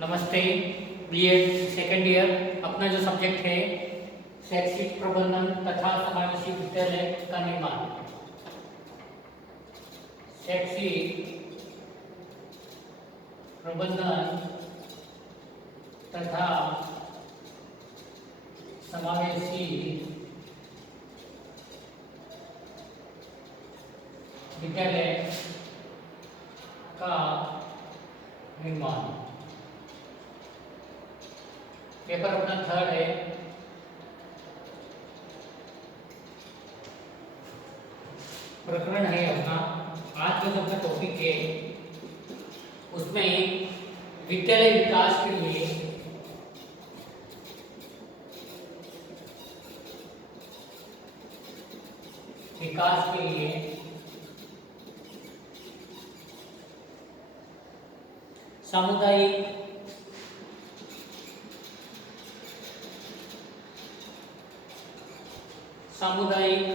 नमस्ते। BEd second year अपना जो सब्जेक्ट है शैक्षिक प्रबंधन तथा समावेशी विद्यालय का निर्माण। शैक्षिक प्रबंधन तथा समावेशी विद्यालय का निर्माण। पेपर अपना थर्ड है। प्रकरण है अपना आज का जो अपना टॉपिक है उसमें विद्यालय विकास के लिए सामुदायिक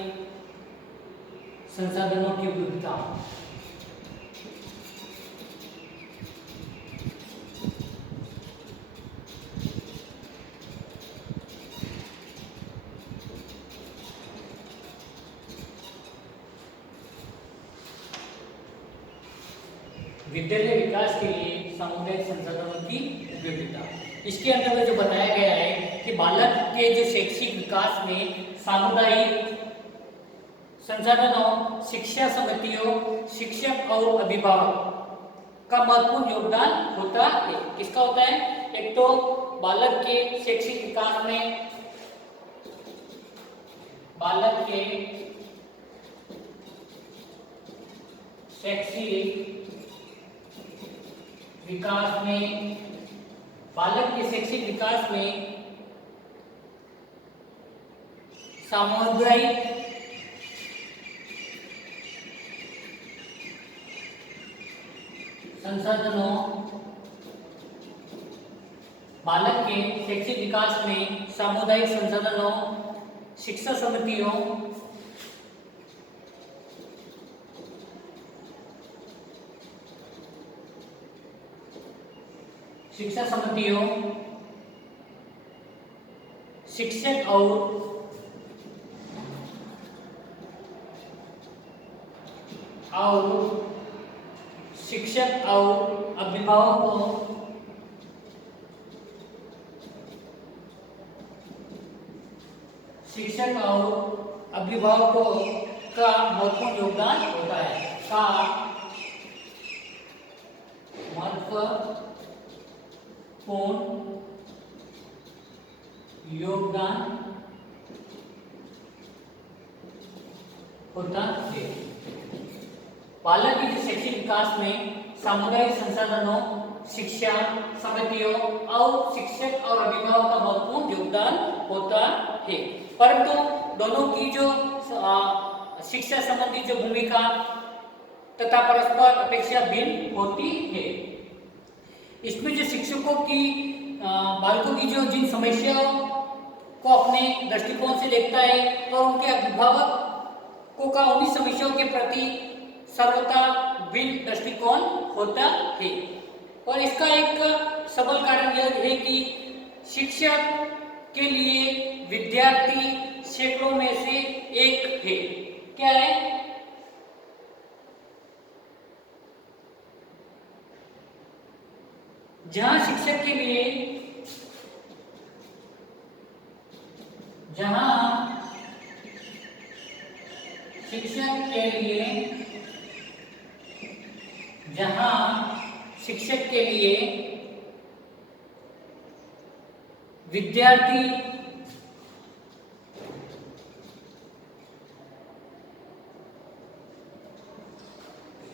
संसाधनों की उपयोगिता। विद्यालय विकास के लिए सामुदायिक संसाधनों की उपयोगिता। इसके अंतर्गत जो बताया गया है कि बालक के जो शैक्षिक विकास में सामुदायिक संसाधनों, शिक्षा समितियों, शिक्षक और अभिभावक का महत्वपूर्ण योगदान होता है। किसका होता है? एक तो बालक के शैक्षिक विकास में सामुदायिक संसाधनों, बालक के शैक्षिक विकास में सामुदायिक संसाधनों, शिक्षा समितियों, शिक्षक और अभिभावकों का महत्वपूर्ण योगदान होता है। बालक के शैक्षिक विकास में सामुदायिक संसाधनों, शिक्षा समितियों और शिक्षक और अभिभावक का महत्वपूर्ण योगदान होता है। परंतु दोनों की जो शिक्षा संबंधी जो भूमिका तथा परस्पर अपेक्षा भिन्न होती है। इसमें जो शिक्षकों की बालकों की जो जिन समस्याओं को अपने दृष्टिकोण से देखता है और उनके अभिभावकों का उन्हीं समस्याओं के प्रति सर्वथा भिन्न दृष्टिकोण होता है। और इसका एक सबल कारण यह है कि शिक्षक के लिए विद्यार्थी सैकड़ों में से एक है। क्या है? जहां शिक्षक के लिए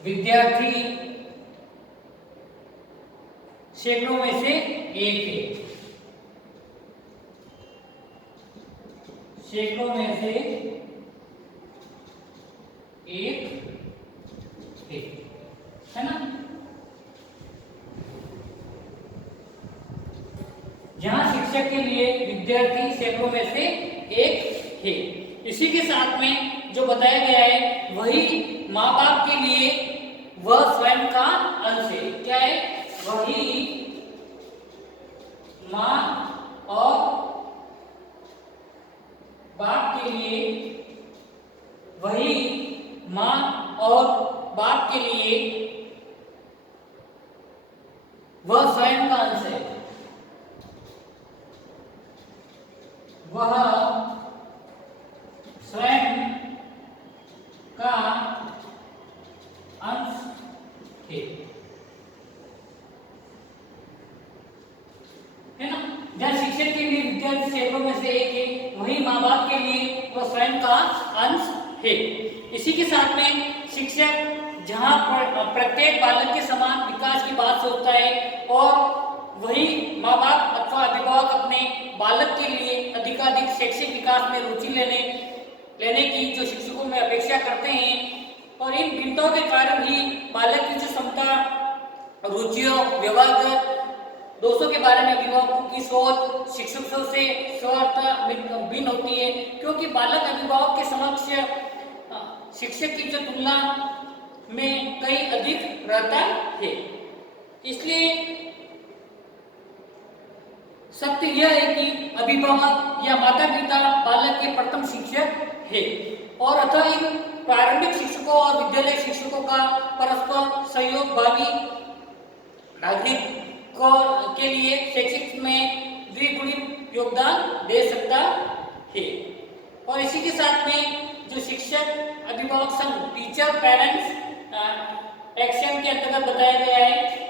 विद्यार्थी सैकड़ों में से एक है। है ना? जहां शिक्षक के लिए विद्यार्थी सैकड़ों में से एक है। इसी के साथ में जो बताया गया है वही माँ बाप के लिए वह स्वयं का अंश है। क्या है? वही माँ और बाप के लिए, वही माँ और बाप के लिए वह स्वयं का अंश है। वह स्वयं का अंश है ना। जहाँ शिक्षक के लिए विद्यार्थी क्षेत्रों में से एक है, वही माँ बाप के लिए वह स्वयं का अंश है। इसी के साथ में शिक्षक जहाँ पर प्रत्येक बालक के समान विकास की बात सोचता है और वही माँ बाप अथवा अभिभावक अपने बालक के लिए अधिकाधिक शैक्षिक विकास में रुचि लेने की जो शिक्षकों में अपेक्षा करते हैं, और इन भिन्नताओं के कारण ही बालक की जो क्षमता, रुचियों, व्यवहारगत दोषों के बारे में अभिभावकों की सोच शिक्षकों से स्वतः भिन्न होती है, क्योंकि बालक अभिभावक के समक्ष शिक्षक की जो तुलना में कहीं अधिक रहता है। इसलिए सत्य यह है कि अभिभावक या माता पिता बालक के प्रथम शिक्षक है, और अतः इन प्रारंभिक शिक्षकों और विद्यालय शिक्षकों का परस्पर सहयोग भावी नागरिक के लिए शैक्षिक में द्विगुणित योगदान दे सकता है। और इसी के साथ में जो शिक्षक अभिभावक संघ टीचर पेरेंट्स एक्शन के अंतर्गत बताया गया है।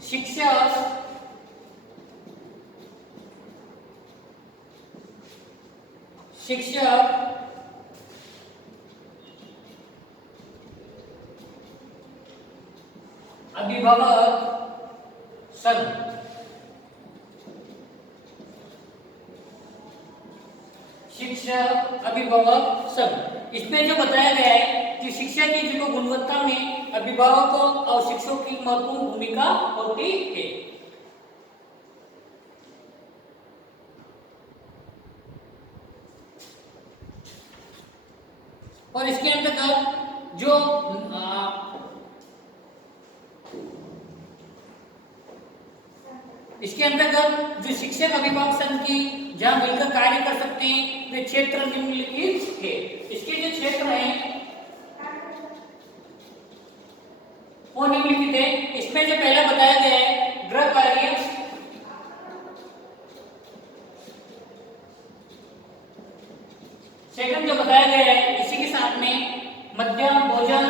शिक्षक अभिभावक संघ शिक्षक अभिभावक संघ, इसमें जो बताया गया है कि शिक्षा की जो गुणवत्ता में अभिभावकों और शिक्षकों की महत्वपूर्ण भूमिका होती है। और इसके अंतर्गत जो शिक्षक अभिभावक संघ की जहां मिलकर कार्य कर सकते हैं वे क्षेत्र निम्नलिखित है। इसके जो क्षेत्र हैं वो निम्नलिखित है। इसमें जो पहला बताया गया है गृह कार्य, सेकंड जो बताया गया है इसी के साथ में मध्याह्न भोजन,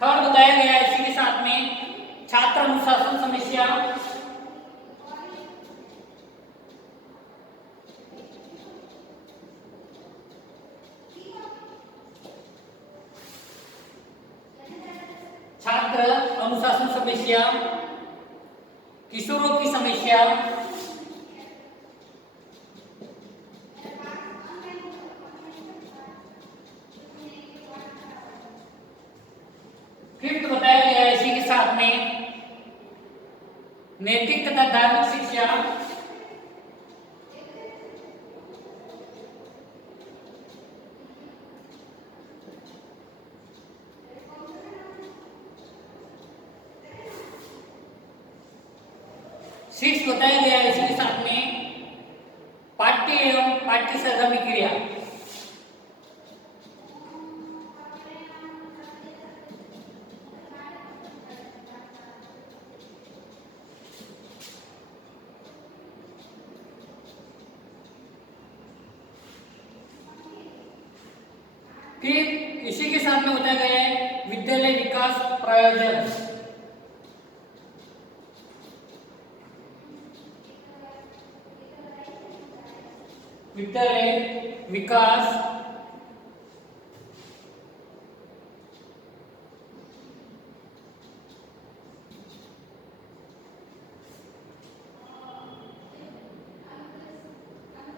थर्ड बताया गया है इसी के साथ में छात्र अनुशासन समस्या, छात्र अनुशासन समस्या, किशोरों की समस्या, फिफ्थ बताया गया है इसी के साथ में नैतिक तथा धार्मिक शिक्षा, सिक्स बताया गया है इसी के साथ में पाठ्य एवं पाठ्य सरगर्मी क्रिया, फिर इसी के साथ में बताया गया है विद्यालय विकास प्रयोजन, विद्यालय विकास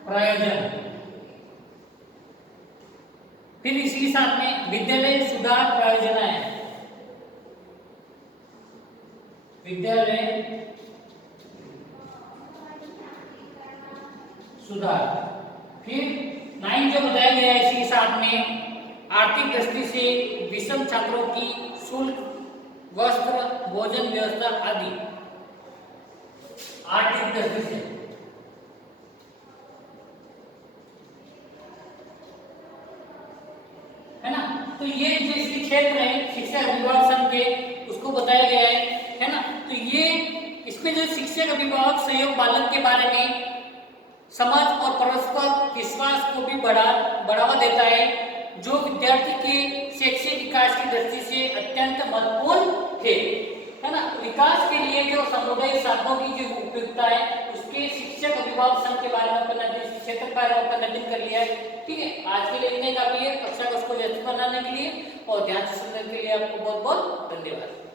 प्रयोजन, फिर इसी के साथ में विद्यालय सुधार प्रयोजना है, विद्यालय सुधार। फिर 9 जो बताया गया है इसी के साथ में आर्थिक दृष्टि से विषम छात्रों की शुल्क, वस्त्र, भोजन व्यवस्था आदि आर्थिक दृष्टि से, है ना। तो ये जो इसके क्षेत्र है शिक्षा विभाग संघ के, उसको बताया गया है ना। तो ये इसमें जो शिक्षक अभिभावक सहयोग बालक के बारे में समझ और परस्पर विश्वास को भी बढ़ावा देता है, जो विद्यार्थी के शैक्षिक विकास की दृष्टि से अत्यंत महत्वपूर्ण है ना। विकास के लिए जो सामुदायिक साधनों की जो उपयोगिता है उसके शिक्षक अभिभावक संघ के बारे में अपन क्षेत्र के बारे में अपन अध्ययन कर लिया है। ठीक है, आज के लिए इतने काफी है कक्षा को उसको व्यस्त बनाने के लिए, और ध्यान से सुनने के लिए आपको बहुत बहुत धन्यवाद।